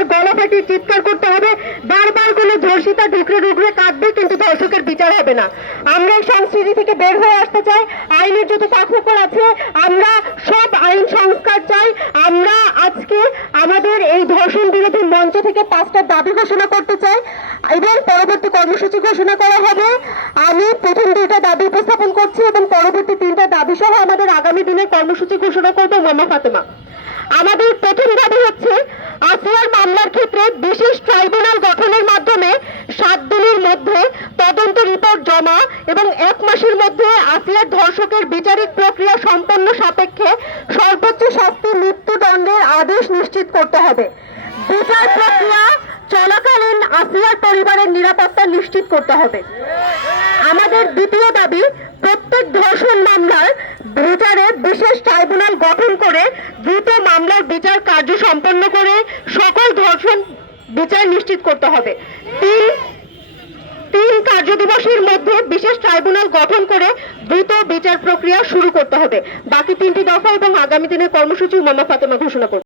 আমাদের গলা ফাটিয়ে চিৎকার করতে হবে, বারবার কোনো ধর্ষিতা ঢুকরে ঢুকরে কাঁদবে, কিন্তু ধর্ষকের বিচার হবে না। আমরা এই সংস্কৃতি থেকে বের হয়ে আসতে চাই। আইনের যত ফাঁকফোকর আছে, আমরা সব আইন সংস্কার চাই। আমরা আজকে আমাদের এই ধর্ষণ বিরোধী মঞ্চ থেকে 5টা দাবি ঘোষণা করতে চাই এবং পরবর্তী কর্মসূচি ঘোষণা করা হবে। আমি প্রথম 2টা দাবি উপস্থাপন করছি এবং পরবর্তী 3টা দাবি সহ আমাদের আগামী দিনের কর্মসূচি ঘোষণা করবে মামা ফাতেমা। আমাদের প্রথম দাবি হচ্ছে, আসিয়ার মামলার ক্ষেত্রে বিশেষ ট্রাইব্যুনাল গঠনের মাধ্যমে 7 দিনের মধ্যে তদন্ত রিপোর্ট জমা এবং 1 মাসের মধ্যে আসিয়ার ধর্ষকের বিচারিক প্রক্রিয়া সম্পন্ন সাপেক্ষে সর্বোচ্চ শাস্তি মৃত্যুদণ্ডের আদেশ নিশ্চিত করতে হবে। বিচার প্রক্রিয়া চলাকালীন আসিয়ার পরিবারের নিরাপত্তা নিশ্চিত করতে হবে। আমাদের দ্বিতীয় দাবি, প্রত্যেক ধর্ষণ মামলার বিচারে বিশেষ ট্রাইব্যুনাল গঠন করে দ্রুত মামলার বিচার কার্য সম্পন্ন করে সকল ধর্ষণ বিচার নিশ্চিত করতে হবে। 3 কার্যদিবসের মধ্যে বিশেষ ট্রাইব্যুনাল গঠন করে দ্রুত বিচার প্রক্রিয়া শুরু করতে হবে। বাকি 3টি দফা এবং আগামী দিনের কর্মসূচি মামা ফাতেমা ঘোষণা করবে।